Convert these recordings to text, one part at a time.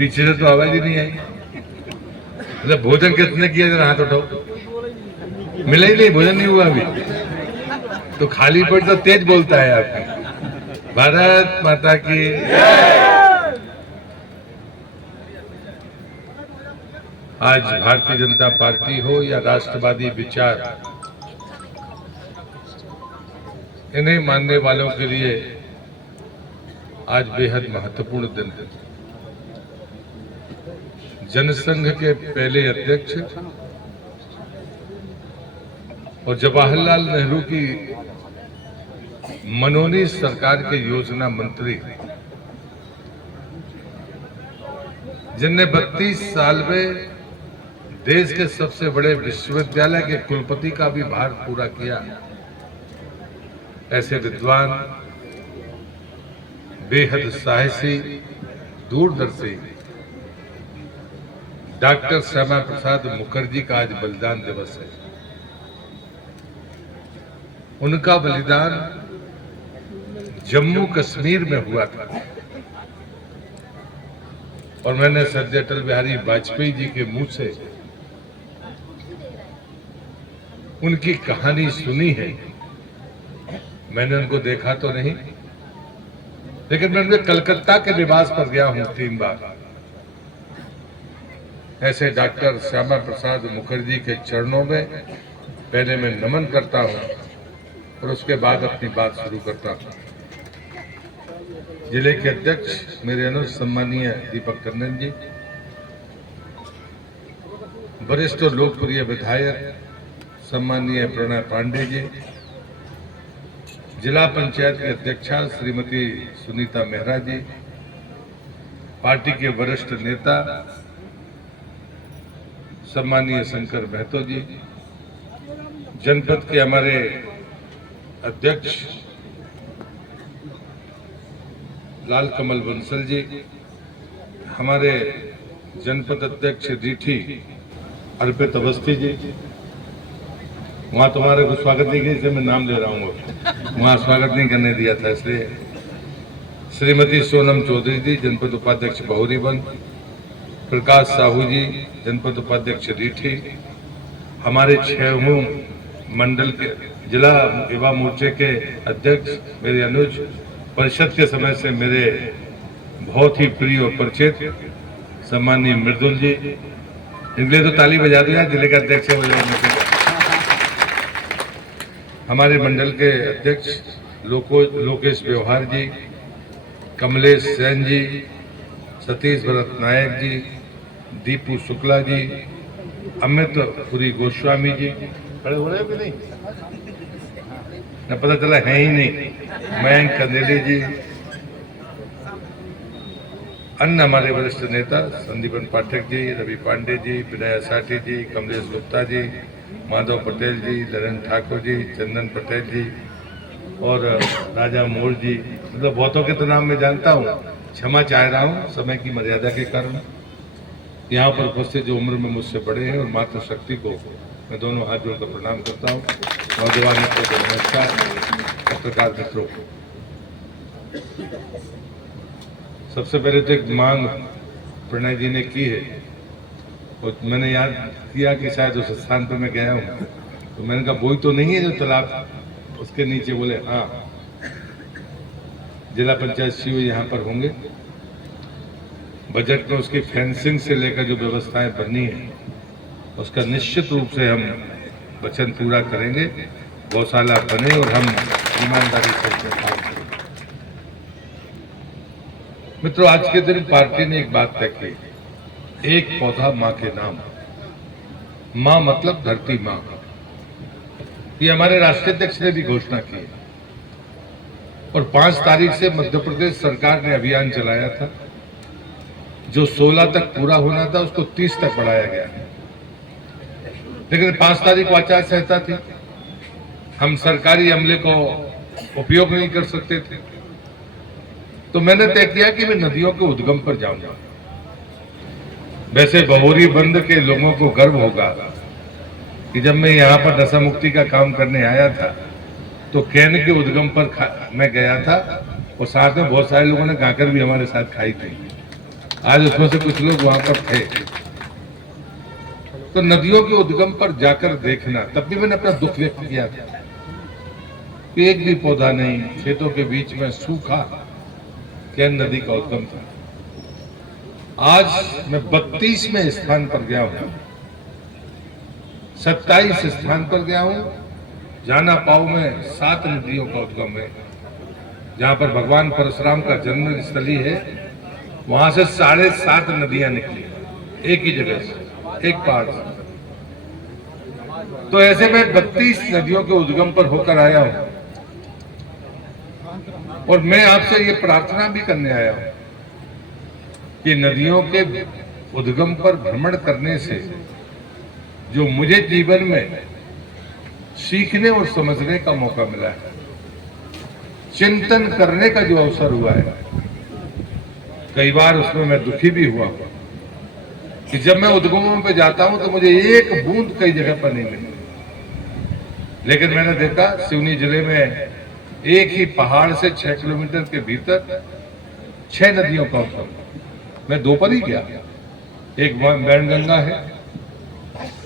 पीछे से तो आवाज ही नहीं आई। मतलब भोजन किसने किया, जरा हाथ उठाओ। मिला ही नहीं, भोजन नहीं हुआ अभी। तो खाली पेट तो तेज बोलता है आपकी। भारत माता की। आज भारतीय जनता पार्टी हो या राष्ट्रवादी विचार, इन्हें मानने वालों के लिए आज बेहद महत्वपूर्ण दिन है। जनसंघ के पहले अध्यक्ष और जवाहरलाल नेहरू की मनोनीत सरकार के योजना मंत्री, जिनने 32 साल में देश के सबसे बड़े विश्वविद्यालय के कुलपति का भी भार पूरा किया, ऐसे विद्वान, बेहद साहसी, दूरदर्शी डॉक्टर श्यामा प्रसाद मुखर्जी का आज बलिदान दिवस है। उनका बलिदान जम्मू कश्मीर में हुआ था और मैंने स्वर्गीय अटल बिहारी वाजपेयी जी के मुंह से उनकी कहानी सुनी है। मैंने उनको देखा तो नहीं, लेकिन मैं उनके कलकत्ता के निवास पर गया हूं 3 बार। ऐसे डॉक्टर श्यामा प्रसाद मुखर्जी के चरणों में पहले मैं नमन करता हूं और उसके बाद अपनी बात शुरू करता हूं। जिले के अध्यक्ष मेरे अनुज सम्मानीय दीपक टंडन जी, वरिष्ठ और लोकप्रिय विधायक सम्मानीय प्रणय पांडे जी, जिला पंचायत की अध्यक्षा श्रीमती सुनीता मेहरा जी, पार्टी के वरिष्ठ नेता सम्मानीय शंकर महतो जी, जनपद के हमारे अध्यक्ष लाल कमल बंसल जी, हमारे जनपद अध्यक्ष रीठी अर्पित अवस्थी जी, वहां तुम्हारे को स्वागत नहीं किया, इसलिए मैं नाम ले रहा हूँ, वहां स्वागत नहीं करने दिया था इसलिए। श्रीमती सोनम चौधरी जी, जनपद उपाध्यक्ष बहुरीबंद, प्रकाश साहू जी, जनपद उपाध्यक्ष रीठी, हमारे 6वें मंडल के जिला युवा मोर्चे के अध्यक्ष मेरे अनुज, परिषद के समय से मेरे बहुत ही प्रिय और परिचित सम्मानीय मृदुल जी, इनके लिए तो ताली बजा दिया, जिले का अध्यक्ष है। हमारे मंडल के अध्यक्ष लोकेश व्यवहार जी, कमलेश सेन जी, सतीश भरत नायक जी, दीपू शुक्ला जी, अमित पुरी गोस्वामी जी, खड़े हो रहे हो कि नहीं? न पता चला है ही नहीं। मयंक कंदेली जी, अन्य हमारे वरिष्ठ नेता संदीपन पाठक जी, रवि पांडे जी, विनय साठी जी, कमलेश गुप्ता जी, माधव पटेल जी, ललन ठाकुर जी, चंदन पटेल जी और राजा मोर जी, मतलब बहुतों के तो नाम मैं जानता हूँ, क्षमा चाह रहा हूँ समय की मर्यादा के कारण। यहाँ पर उपस्थित जो उम्र में मुझसे बड़े हैं और मातृशक्ति को मैं दोनों हाथ जोड़कर प्रणाम करता हूँ। नौजवान मित्रों को नमस्कार, पत्रकार मित्रों को सबसे पहले तो एक मांग प्रणय जी ने की है और मैंने याद किया कि शायद उस स्थान पर मैं गया हूँ, तो मैंने कहा वही तो नहीं है जो तालाब, उसके नीचे बोले हाँ, जिला पंचायत शिव यहाँ पर होंगे। बजट में उसकी फेंसिंग से लेकर जो व्यवस्थाएं बननी है उसका निश्चित रूप से हम वचन पूरा करेंगे। गौशाला बने और हम ईमानदारी से काम करें। मित्रों, आज के दिन पार्टी ने एक बात तय की, एक पौधा मां के नाम। मां मतलब धरती मां। ये हमारे राष्ट्रीय अध्यक्ष ने भी घोषणा की और 5 तारीख से मध्य प्रदेश सरकार ने अभियान चलाया था। जो 16 तक पूरा होना था उसको 30 तक बढ़ाया गया, लेकिन 5 तारीख को आचार संहिता थी, हम सरकारी अमले को उपयोग नहीं कर सकते थे। तो मैंने तय किया कि मैं नदियों के उद्गम पर जाऊंगा। वैसे बहोरी बंद के लोगों को गर्व होगा कि जब मैं यहाँ पर नशा मुक्ति का काम करने आया था तो कैन के उद्गम पर मैं गया था और साथ में बहुत सारे लोगों ने गाकर भी हमारे साथ खाई थी। आज उसमें से कुछ लोग वहां पर थे। तो नदियों के उद्गम पर जाकर देखना, तब भी मैंने अपना दुख व्यक्त किया था कि एक भी पौधा नहीं, खेतों के बीच में सूखा कैन नदी का उद्गम था। आज मैं 32वें स्थान पर गया हूं, 27 स्थान पर गया हूं। जाना पाऊ में 7 नदियों का उद्गम है। जहां पर भगवान परशुराम का जन्म स्थली है, वहां से 7.5 नदियां निकली एक ही जगह से, एक पहाड़ से। तो ऐसे में 32 नदियों के उद्गम पर होकर आया हूं और मैं आपसे ये प्रार्थना भी करने आया हूं कि नदियों के उद्गम पर भ्रमण करने से जो मुझे जीवन में सीखने और समझने का मौका मिला है, चिंतन करने का जो अवसर हुआ है, कई बार उसमें मैं दुखी भी हुआ कि जब मैं उद्गमों पे जाता हूं तो मुझे एक बूंद कई जगह पर नहीं मिली। लेकिन मैंने देखा सिवनी जिले में एक ही पहाड़ से 6 किलोमीटर के भीतर 6 नदियों का उद्गम। मैं 2 पर ही गया। एक वैनगंगा है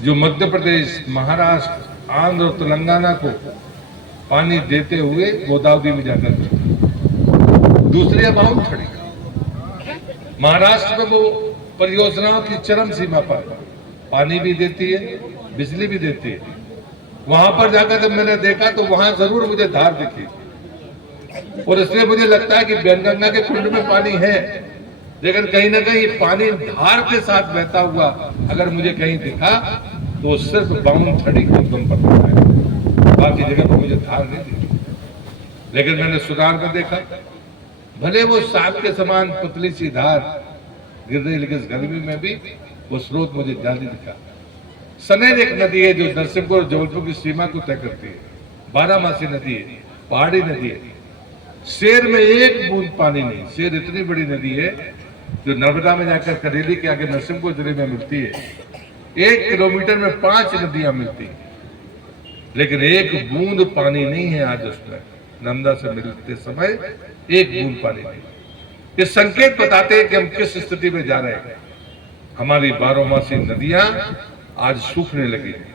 जो मध्य प्रदेश, महाराष्ट्र, आंध्र और तेलंगाना को पानी देते हुए गोदावरी में जाकर दूसरी अबाउंड खड़ी। महाराष्ट्र में वो परियोजनाओं की चरम सीमा पर पानी भी देती है, बिजली भी देती है। वहां पर जाकर जब मैंने देखा तो वहां जरूर मुझे धार दिखी और इसलिए मुझे लगता है कि वैनगंगा के कुंड में पानी है, लेकिन कहीं ना कहीं पानी धार के साथ बहता हुआ अगर मुझे कहीं दिखा तो वो सिर्फ बाउंड थड़ी के उद्गम पर दिखा है, बाकी जगह पर मुझे धार नहीं दिखी। लेकिन मैंने सुधार में देखा, भले वो सांप के समान पतली सी धार गिर रही, लेकिन इस गर्मी में भी वो स्रोत मुझे जाली दिखा। सनेर एक नदी है जो नरसिंहपुर और जबलपुर की सीमा को तय करती है, 12मासी नदी है, पहाड़ी नदी है। शेर में एक बूंद पानी नहीं। शेर इतनी बड़ी नदी है जो नर्मदा में जाकर करेली के आगे नरसिंहपुर जिले में मिलती है। 1 किलोमीटर में 5 नदियां मिलती है, लेकिन एक बूंद पानी नहीं है आज उसमें। नर्मदा से मिलते समय एक बूंद पानी नहीं। ये संकेत बताते हैं कि हम किस स्थिति में जा रहे हैं। हमारी 12मासी नदियां आज सूखने लगी है।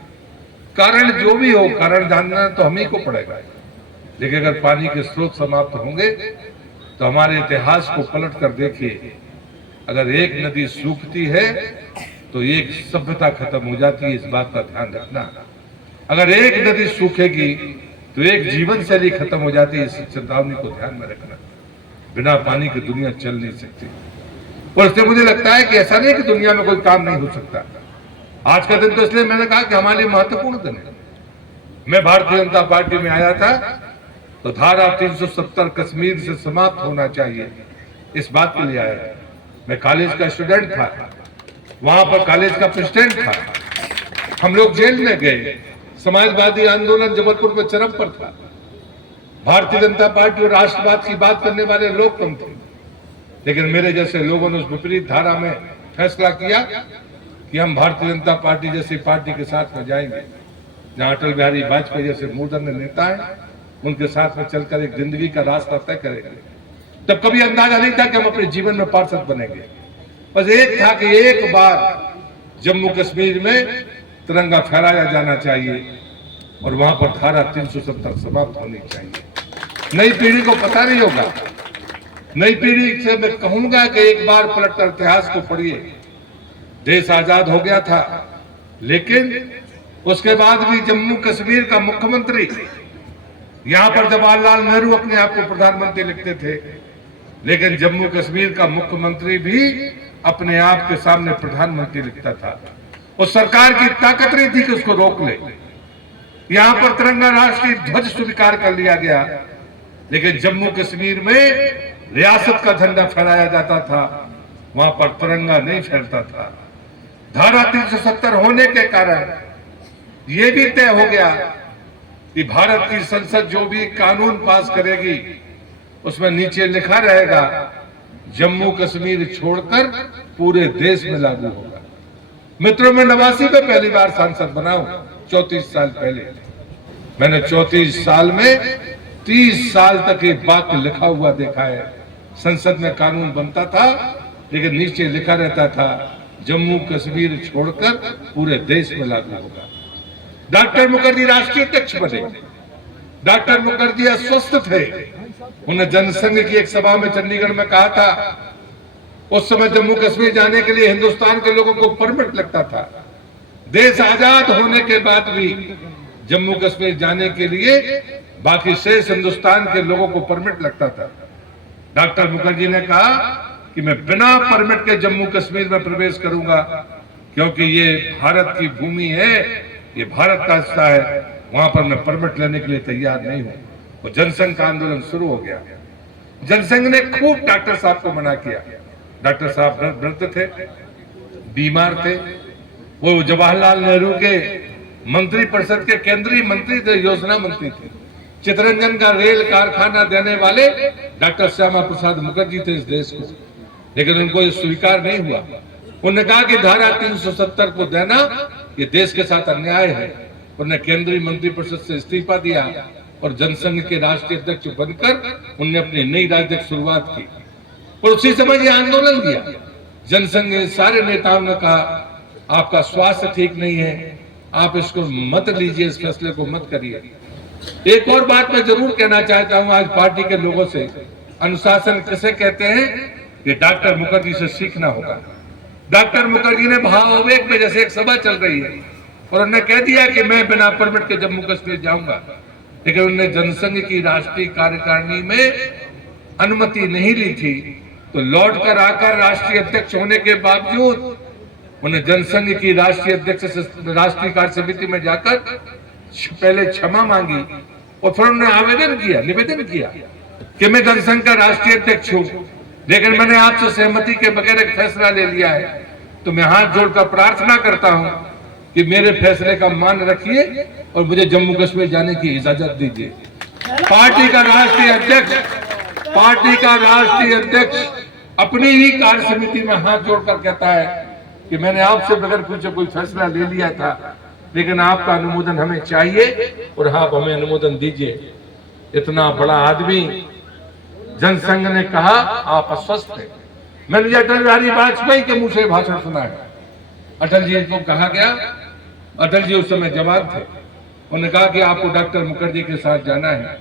कारण जो भी हो, कारण जानना तो हम ही को पड़ेगा, लेकिन अगर पानी के स्रोत समाप्त होंगे तो हमारे इतिहास को पलट कर देखिए, अगर एक नदी सूखती है तो एक सभ्यता खत्म हो जाती है। इस बात का ध्यान रखना। अगर एक नदी सूखेगी तो एक जीवन शैली खत्म हो जाती है। इस चेतावनी को ध्यान में रखना। बिना पानी की दुनिया चल नहीं सकती। और इससे मुझे लगता है कि ऐसा नहीं कि दुनिया में कोई काम नहीं हो सकता। आज का दिन तो इसलिए मैंने कहा कि हमारे लिए महत्वपूर्ण दिन है। मैं भारतीय जनता पार्टी में आया था तो धारा 370 कश्मीर से समाप्त होना चाहिए, इस बात के लिए आया था। मैं कॉलेज का स्टूडेंट था, वहां पर कॉलेज का प्रेसिडेंट था। हम लोग जेल में गए। समाजवादी आंदोलन जबलपुर में चरम पर था। भारतीय जनता पार्टी और राष्ट्रवाद की बात करने वाले लोग कम थे, लेकिन मेरे जैसे लोगों ने उस विपरीत धारा में फैसला किया कि हम भारतीय जनता पार्टी जैसी पार्टी के साथ में जाएंगे, जहां अटल बिहारी वाजपेयी जैसे मूर्धन्य नेता हैं, उनके साथ में चलकर एक जिंदगी का रास्ता तय करेंगे। तब कभी अंदाजा नहीं था कि हम अपने जीवन में पार्षद बनेंगे। बस एक था कि एक बार जम्मू कश्मीर में तिरंगा फहराया जाना चाहिए और वहां पर धारा 370 समाप्त होनी चाहिए। नई पीढ़ी को पता नहीं होगा। नई पीढ़ी से मैं कहूंगा कि एक बार पलटकर इतिहास को पढ़िए। देश आजाद हो गया था, लेकिन उसके बाद भी जम्मू कश्मीर का मुख्यमंत्री, यहां पर जवाहरलाल नेहरू अपने आप को प्रधानमंत्री लिखते थे, लेकिन जम्मू कश्मीर का मुख्यमंत्री भी अपने आप के सामने प्रधानमंत्री लिखता था। उस सरकार की ताकत नहीं थी कि उसको रोक ले। यहां पर तिरंगा राष्ट्रीय ध्वज स्वीकार कर लिया गया, लेकिन जम्मू कश्मीर में रियासत का झंडा फहराया जाता था, वहां पर तिरंगा नहीं फहरता था। धारा 370 होने के कारण यह भी तय हो गया कि भारत की संसद जो भी कानून पास करेगी उसमें नीचे लिखा रहेगा जम्मू कश्मीर छोड़कर पूरे देश में लागू होगा। मित्रों, मैं 89 में पहली बार सांसद बना हूं, 34 साल पहले। मैंने 34 साल में 30 साल तक ये वाक्य लिखा हुआ देखा है। संसद में कानून बनता था लेकिन नीचे लिखा रहता था जम्मू कश्मीर छोड़कर पूरे देश में लागू होगा। डॉक्टर मुखर्जी राष्ट्रीय अध्यक्ष बने। डॉक्टर मुखर्जी अस्वस्थ थे। उन्हें जनसंघ की एक सभा में चंडीगढ़ में कहा था, उस समय जम्मू कश्मीर जाने के लिए हिंदुस्तान के लोगों को परमिट लगता था। देश आजाद होने के बाद भी जम्मू कश्मीर जाने के लिए बाकी शेष हिंदुस्तान के लोगों को परमिट लगता था। डॉक्टर मुखर्जी ने कहा कि मैं बिना परमिट के जम्मू कश्मीर में प्रवेश करूंगा, क्योंकि ये भारत की भूमि है, ये भारत का हिस्सा है, वहां पर मैं परमिट लेने के लिए तैयार नहीं हूं। और जनसंघ का आंदोलन शुरू हो गया। जनसंघ ने खूब डॉक्टर साहब को मना किया। डॉक्टर साहब वृद्ध थे, बीमार थे, वो जवाहरलाल नेहरू के मंत्री परिषद के केंद्रीय मंत्री थे, योजना मंत्री थे। चित्तरंजन का रेल कारखाना देने वाले डॉक्टर श्यामा प्रसाद मुखर्जी थे इस देश को, लेकिन उनको ये स्वीकार नहीं हुआ। उन्होंने कहा कि धारा 370 को देना ये देश के साथ अन्याय है। उन्होंने केंद्रीय मंत्री परिषद से इस्तीफा दिया और जनसंघ के राष्ट्रीय अध्यक्ष बनकर उन्होंने अपनी नई राजनीतिक शुरुआत की। और उसी समय ये आंदोलन किया। जनसंघ के सारे नेताओं ने कहा आपका स्वास्थ्य ठीक नहीं है, आप इसको मत लीजिए, इस फैसले को मत करिए। एक और बात मैं जरूर कहना चाहता हूं आज पार्टी के लोगों से, अनुशासन किसे कहते हैं कि डॉक्टर मुखर्जी से सीखना होगा। डॉक्टर मुखर्जी ने भावावेग में, जैसे एक सभा चल रही है और उन्होंने कह दिया कि मैं बिना परमिट के जम्मू कश्मीर जाऊंगा, लेकिन उन्होंने जनसंघ की राष्ट्रीय कार्यकारिणी में अनुमति नहीं ली थी। तो लौट कर आकर राष्ट्रीय अध्यक्ष होने के बावजूद उन्हें जनसंघ की राष्ट्रीय अध्यक्ष से राष्ट्रीय कार्य समिति में जाकर पहले क्षमा मांगी और फिर उन्होंने आवेदन किया, निवेदन किया कि मैं जनसंघ का राष्ट्रीय अध्यक्ष हूं, लेकिन मैंने आपसे सहमति के बगैर एक फैसला ले लिया है, तो मैं हाथ जोड़कर प्रार्थना करता हूं कि मेरे फैसले का मान रखिए और मुझे जम्मू कश्मीर जाने की इजाजत दीजिए। पार्टी का राष्ट्रीय अध्यक्ष अपनी ही कार्य समिति में हाथ जोड़कर कहता है कि मैंने आपसे बगैर पूछे कोई फैसला ले लिया था, लेकिन आपका अनुमोदन हमें चाहिए और आप हमें अनुमोदन दीजिए। इतना बड़ा आदमी, जनसंघ ने कहा आप अस्वस्थ हैं। मैंने अटल बिहारी वाजपेयी के मुंह से भाषण सुना है। अटल जी को कहा गया, अटल जी उस समय जवान थे, उन्होंने कहा कि आपको डॉक्टर मुखर्जी के साथ जाना है,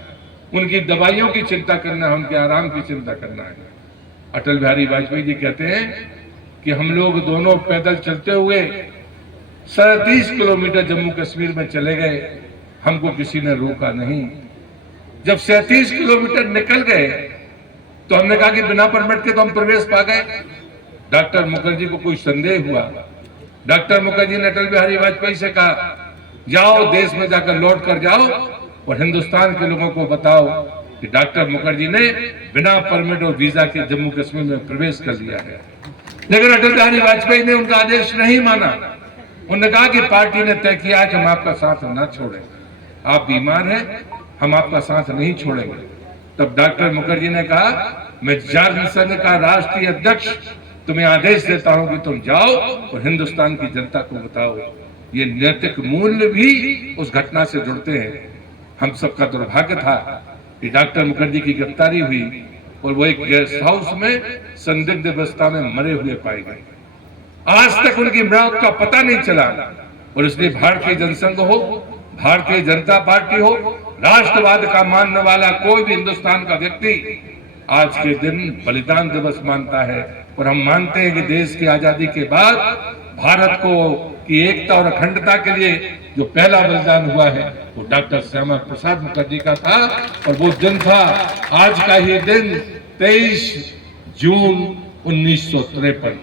उनकी दवाइयों की चिंता करना है, उनके आराम की चिंता करना है। अटल बिहारी वाजपेयी जी कहते हैं कि हम लोग दोनों पैदल चलते हुए 37 किलोमीटर जम्मू कश्मीर में चले गए, हमको किसी ने रोका नहीं। जब 37 किलोमीटर निकल गए तो हमने कहा कि बिना परमिट के तो हम प्रवेश पा गए। डॉक्टर मुखर्जी को कोई संदेह हुआ। डॉक्टर मुखर्जी ने अटल बिहारी वाजपेयी से कहा जाओ देश में जाकर लौट कर जाओ और हिंदुस्तान के लोगों को बताओ कि डॉक्टर मुखर्जी ने बिना परमिट और वीजा के जम्मू कश्मीर में प्रवेश कर लिया है। लेकिन अटल बिहारी वाजपेयी ने उनका आदेश नहीं माना। उन्होंने कहा कि पार्टी ने तय किया कि हम आपका साथ न छोड़ें, आप बीमार हैं, हम आपका साथ नहीं छोड़ेंगे। तब डॉक्टर मुखर्जी ने कहा मैं जनसंघ का राष्ट्रीय अध्यक्ष तुम्हें आदेश देता हूं कि तुम जाओ और हिंदुस्तान की जनता को बताओ। ये नैतिक मूल्य भी उस घटना से जुड़ते हैं। हम सबका दुर्भाग्य था कि डॉक्टर मुखर्जी की गिरफ्तारी हुई और वो एक गेस्ट हाउस में संदिग्ध अवस्था में मरे हुए पाए गए। आज तक उनकी मौत का पता नहीं चला। और इसलिए भारतीय जनसंघ हो, भारतीय जनता पार्टी हो, राष्ट्रवाद का मानने वाला कोई भी हिंदुस्तान का व्यक्ति आज के दिन बलिदान दिवस मानता है। और हम मानते हैं कि देश की आजादी के बाद भारत को की एकता और अखंडता के लिए जो पहला बलिदान हुआ है वो डॉक्टर श्यामा प्रसाद मुखर्जी का था। और वो दिन था आज का ही दिन 23 जून 1953।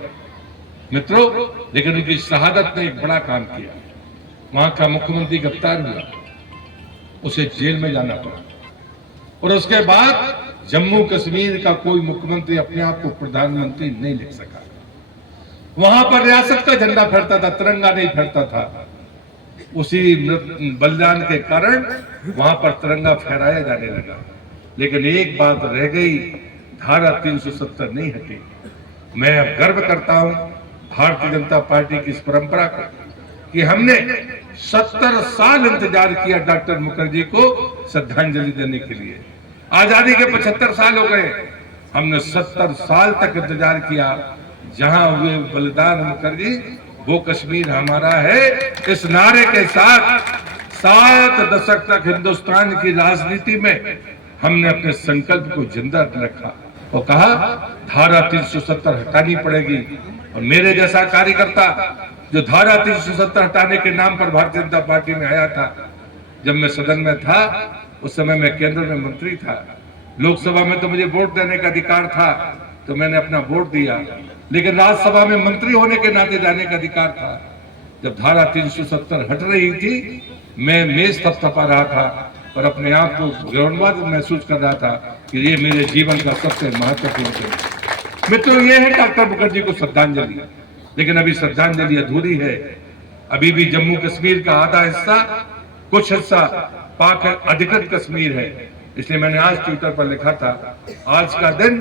मित्रों, लेकिन उनकी शहादत ने एक बड़ा काम किया। वहां का मुख्यमंत्री गिरफ्तार हुआ, उसे जेल में जाना पड़ा और उसके बाद जम्मू कश्मीर का कोई मुख्यमंत्री अपने आप को प्रधानमंत्री नहीं लिख सका। वहां पर रियासत का झंडा फहरता था, तिरंगा नहीं फहरता था। उसी बलिदान के कारण वहां पर तिरंगा फहराया जाने लगा। लेकिन एक बात रह गई, धारा 370 नहीं हटी। मैं अब गर्व करता हूं भारतीय जनता पार्टी की इस परंपरा को कि हमने 70 साल इंतजार किया डॉक्टर मुखर्जी को श्रद्धांजलि देने के लिए। आजादी के 75 साल हो गए, हमने 70 साल तक इंतजार किया जहां हुए बलिदान मुखर्जी वो कश्मीर हमारा है। इस नारे के साथ 7 दशक तक हिंदुस्तान की राजनीति में हमने अपने संकल्प को जिंदा रखा और कहा धारा 370 हटानी पड़ेगी। और मेरे जैसा कार्यकर्ता जो धारा 370 हटाने के नाम पर भारतीय जनता पार्टी में आया था, जब मैं सदन में था उस समय मैं केंद्र में मंत्री था, लोकसभा में तो मुझे वोट देने का अधिकार था तो मैंने अपना वोट दिया, लेकिन राज्यसभा में मंत्री होने के नाते जाने का अधिकार था। जब धारा 370 हट रही थी मैं मेज थपथपा रहा था और अपने आप को गौरवान्वित महसूस कर रहा था कि ये मेरे जीवन का सबसे महत्वपूर्ण दिन। मित्रों, ये है डॉक्टर मुखर्जी को श्रद्धांजलि, लेकिन अभी श्रद्धांजलि अधूरी है। अभी भी जम्मू कश्मीर का आधा हिस्सा, कुछ हिस्सा पाक अधिकृत कश्मीर है। इसलिए मैंने आज ट्विटर पर लिखा था, आज का दिन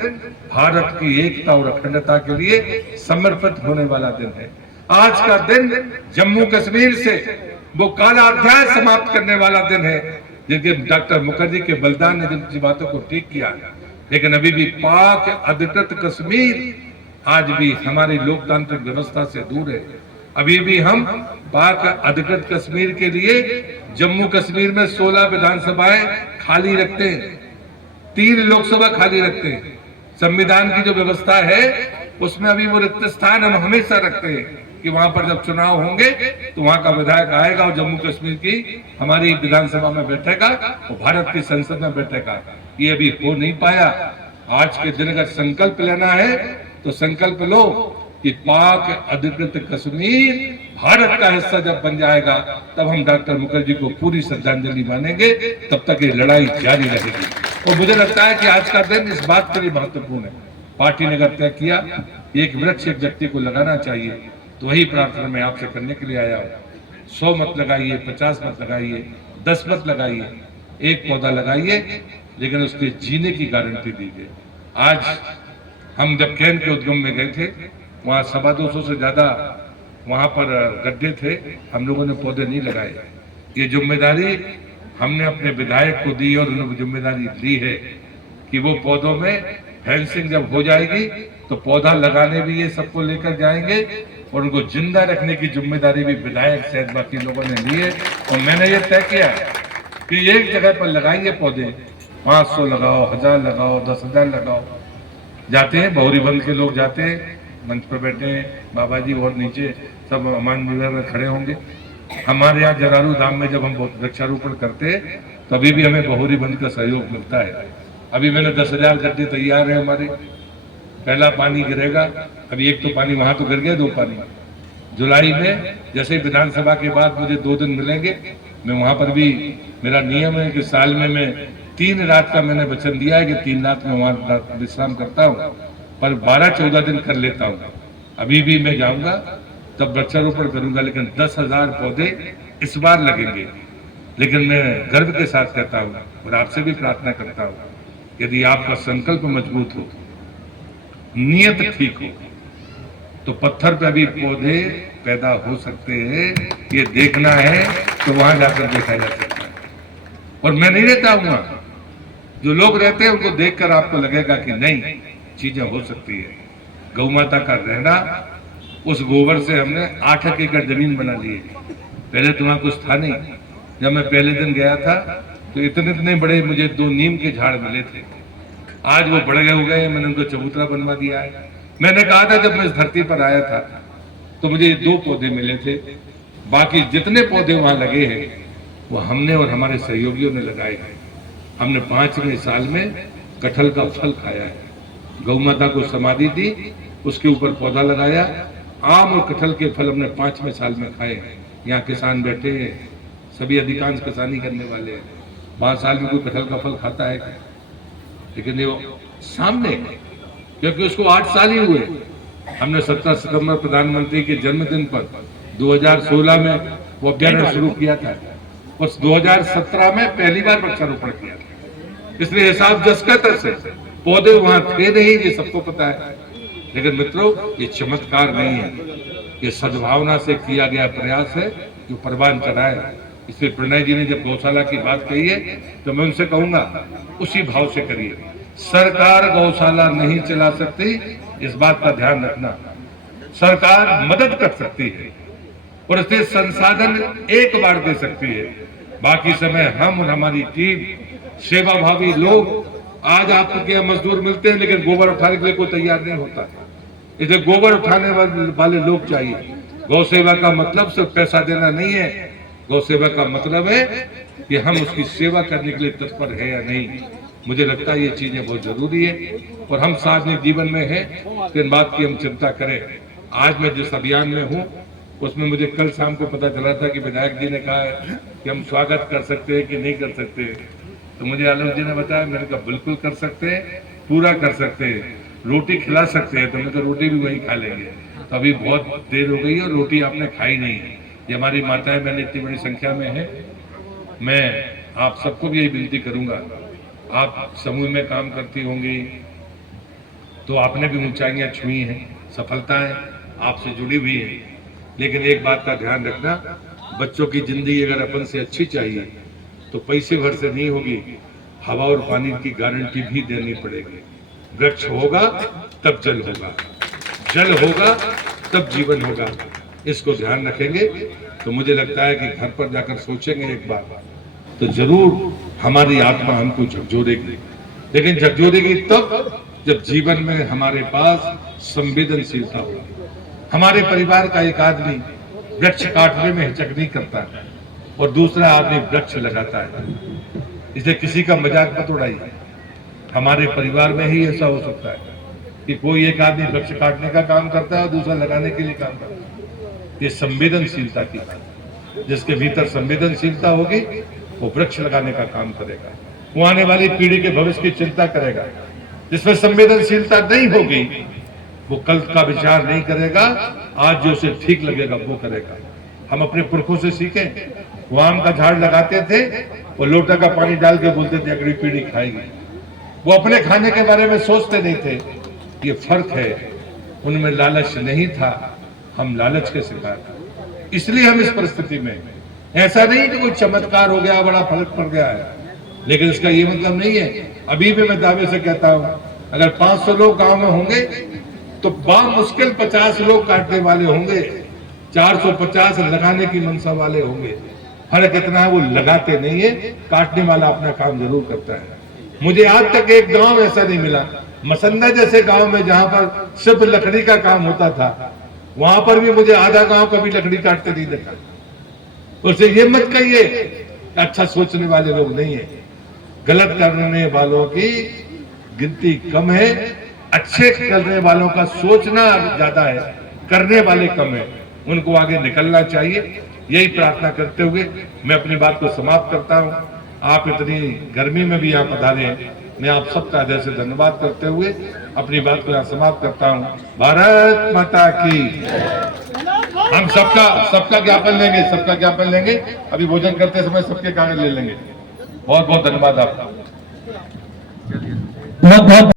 भारत की एकता और अखंडता के लिए समर्पित होने वाला दिन है। आज का दिन जम्मू कश्मीर से वो काला अध्याय समाप्त करने वाला दिन है जिनके डॉक्टर मुखर्जी के बलिदान ने जिन बातों को ठीक किया है। लेकिन अभी भी पाक अधिकृत कश्मीर आज भी हमारी लोकतांत्रिक व्यवस्था से दूर है। अभी भी हम पाक अधिकृत कश्मीर के लिए जम्मू कश्मीर में 16 विधानसभाएं खाली रखते हैं, 3 लोकसभा खाली रखते हैं। संविधान की जो व्यवस्था है उसमें अभी वो रिक्त स्थान हम हमेशा रखते हैं कि वहां पर जब चुनाव होंगे तो वहां का विधायक आएगा और जम्मू कश्मीर की हमारी विधानसभा में बैठेगा और भारत की संसद में बैठेगा। ये अभी हो नहीं पाया। आज के दिन अगर संकल्प लेना है तो संकल्प लो कि पाक अधिकृत कश्मीर भारत का हिस्सा जब बन जाएगा तब हम डॉक्टर मुखर्जी को पूरी श्रद्धांजलि मानेंगे। तब तक ये लड़ाई जारी रहेगी। और मुझे लगता है कि आज का दिन इस बात के लिए महत्वपूर्ण है। पार्टी ने अगर तय किया एक वृक्ष एक व्यक्ति को लगाना चाहिए तो वही प्रार्थना मैं आपसे करने के लिए आया हूँ। 100 मत लगाइए, 50 मत लगाइए, 10 मत लगाइए, एक पौधा लगाइए, लेकिन उसके जीने की गारंटी दीजिए। आज हम जब कैन के उद्गम में गए थे वहाँ 250 से ज्यादा वहाँ पर गड्ढे थे, हम लोगों ने पौधे नहीं लगाए। ये जिम्मेदारी हमने अपने विधायक को दी और उन्होंने जिम्मेदारी ली है कि वो पौधों में फेंसिंग जब हो जाएगी तो पौधा लगाने भी ये सबको लेकर जाएंगे और उनको जिंदा रखने की जिम्मेदारी भी विधायक सहित बाकी लोगों ने ली है। और मैंने ये तय किया कि एक जगह पर लगाइए पौधे, 500 लगाओ, 1000 लगाओ, 10,000 लगाओ। जाते हैं बहुरीबंद के लोग जाते हैं, मंच पर बैठे हैं, बाबा जी और नीचे सब अमान विवर में खड़े होंगे। हमारे यहाँ जरारू धाम में जब हम वृक्षारोपण करते हैं तभी भी हमें बहुरीबंद का सहयोग मिलता है। अभी मैंने 10,000 गड्ढे तैयार है हमारे। पहला पानी गिरेगा, अभी एक तो पानी वहां तो गिर गया, 2 पानी जुलाई में। जैसे विधानसभा के बाद मुझे 2 दिन मिलेंगे, मैं वहां पर भी, मेरा नियम है कि साल में मैं 3 रात का मैंने वचन दिया है कि 3 रात में वहां विश्राम करता हूँ, पर 12-14 दिन कर लेता हूँ। अभी भी मैं जाऊंगा तब वृक्षारोपण करूंगा, लेकिन 10,000 पौधे इस बार लगेंगे। लेकिन मैं गर्व के साथ कहता हूँ और आपसे भी प्रार्थना करता हूँ, यदि आपका संकल्प मजबूत हो, नियत ठीक हो, तो पत्थर पे भी पौधे पैदा हो सकते हैं। ये देखना है तो वहां जाकर देखा जा सकता है। और मैं नहीं रहता हूं वहां, जो लोग रहते हैं उनको देखकर आपको लगेगा कि नहीं, चीजें हो सकती है। गौ माता का रहना, उस गोबर से हमने 8 एकड़ जमीन बना ली है। पहले तो वहां कुछ था नहीं। जब मैं पहले दिन गया था तो इतने बड़े मुझे 2 नीम के झाड़ मिले थे। आज वो बढ़ गए हो गए, मैंने उनको चबूतरा बनवा दिया है। मैंने कहा था जब मैं इस धरती पर आया था तो मुझे 2 पौधे मिले थे, बाकी जितने पौधे वहां लगे हैं वो हमने और हमारे सहयोगियों ने लगाए हैं। हमने 5वें साल में कटहल का फल खाया है। गौ माता को समाधि दी, उसके ऊपर पौधा लगाया। आम और कटहल के फल हमने 5वें साल में खाए हैं। यहाँ किसान बैठे हैं, सभी अधिकांश किसानी करने वाले हैं। 5 साल में कोई कटहल का फल खाता है, लेकिन ये सामने, क्योंकि उसको 8 साल ही हुए। हमने 17 सितंबर प्रधानमंत्री के जन्मदिन पर 2016 में वो अभियान शुरू किया था और 2017 में पहली बार वृक्षारोपण किया था। इसलिए हिसाब जस का तस है, पौधे वहां थे नहीं, ये सबको पता है। लेकिन मित्रों, ये चमत्कार नहीं है, ये सद्भावना से किया गया प्रयास है जो परवान चढ़ाए। इसलिए प्रणय जी ने जब गौशाला की बात कही है तो मैं उनसे कहूंगा उसी भाव से करिए। सरकार गौशाला नहीं चला सकती, इस बात का ध्यान रखना। सरकार मदद कर सकती है और इससे संसाधन एक बार दे सकती है। बाकी समय हम और हमारी टीम सेवाभावी लोग, आज आपके यहाँ मजदूर मिलते हैं लेकिन गोबर उठाने के लिए कोई तैयार नहीं होता, इसलिए गोबर उठाने वाले लोग चाहिए। गौ सेवा का मतलब सिर्फ पैसा देना नहीं है, गौ सेवा का मतलब है कि हम उसकी सेवा करने के लिए तत्पर है या नहीं। मुझे लगता है ये चीजें बहुत जरूरी है और हम सार्वजनिक जीवन में हैं तो इन बात की हम चिंता करें। आज मैं जिस अभियान में हूँ उसमें मुझे कल शाम को पता चला था कि विधायक जी ने कहा है कि हम स्वागत कर सकते हैं कि नहीं कर सकते, तो मुझे आलोक जी ने बताया, मैंने कहा बिल्कुल कर सकते हैं, पूरा कर सकते हैं, रोटी खिला सकते हैं, तो मैं तो रोटी भी वहीं खा लेंगे। तो अभी बहुत देर हो गई है और रोटी आपने खाई नहीं है। ये हमारी माताएं बहनें इतनी बड़ी संख्या में है। मैं आप सबको भी यही विनती करूंगा, आप समूह में काम करती होंगी तो आपने भी ऊंचाइयां छुई हैं, सफलताएं आपसे जुड़ी हुई है, लेकिन एक बात का ध्यान रखना, बच्चों की जिंदगी अगर अपन से अच्छी चाहिए तो पैसे भर से नहीं होगी, हवा और पानी की गारंटी भी देनी पड़ेगी। वृक्ष होगा तब जल होगा, जल होगा तब जीवन होगा। इसको ध्यान रखेंगे तो मुझे लगता है कि घर पर जाकर सोचेंगे एक बार तो जरूर हमारी आत्मा हमको झकझोरेगी, लेकिन झकझोरेगी तब जब जीवन में हमारे पास संवेदनशीलता होगी। हमारे परिवार का एक आदमी वृक्ष काटने में हिचक नहीं करता है और दूसरा आदमी वृक्ष लगाता है, इसलिए किसी का मजाक मत उड़ाइए। हमारे परिवार में ही ऐसा हो सकता है कि कोई एक आदमी वृक्ष काटने का काम करता है और दूसरा लगाने के लिए काम करता है। ये संवेदनशीलता की बात है, जिसके भीतर संवेदनशीलता होगी वो वृक्ष लगाने का काम करेगा, वो आने वाली पीढ़ी के भविष्य की चिंता करेगा। जिसमें संवेदनशीलता नहीं होगी वो कल का विचार नहीं करेगा, आज जो उसे ठीक लगेगा वो करेगा। हम अपने पुरखों से सीखें, वो आम का झाड़ लगाते थे, वो लोटा का पानी डाल के बोलते थे अगली पीढ़ी खाएगी। वो अपने खाने के बारे में सोचते नहीं थे। ये फर्क है, उनमें लालच नहीं था, हम लालच के शिकार थे, इसलिए हम इस परिस्थिति में। ऐसा नहीं कि कोई चमत्कार हो गया, बड़ा फर्क पड़ गया है, लेकिन इसका ये मतलब नहीं है। अभी भी मैं दावे से कहता हूं, अगर 500 लोग गांव में होंगे तो बामुश्किल 50 लोग काटने वाले होंगे, 450 लगाने की मनसा वाले होंगे। फर्क इतना है वो लगाते नहीं है, काटने वाला अपना काम जरूर करता है। मुझे आज तक एक गांव ऐसा नहीं मिला, मसंदा जैसे गांव में जहां पर सिर्फ लकड़ी का काम होता था, वहां पर भी मुझे आधा गांव कभी लकड़ी काटते नहीं देखा। उससे ये मत कहिए अच्छा सोचने वाले लोग नहीं है, गलत करने वालों की गिनती कम है, अच्छे करने वालों का सोचना ज्यादा है, करने वाले कम है। उनको आगे निकलना चाहिए। यही प्रार्थना करते हुए मैं अपनी बात को समाप्त करता हूं। आप इतनी गर्मी में भी यहाँ पधारे हैं, मैं आप सबका हृदय से धन्यवाद करते हुए अपनी बात को यहाँ समाप्त करता हूँ। भारत माता की। हम सबका ज्ञापन लेंगे, सबका ज्ञापन लेंगे। अभी भोजन करते समय सबके कागज ले लेंगे। बहुत बहुत धन्यवाद आपका। बहुत बहुत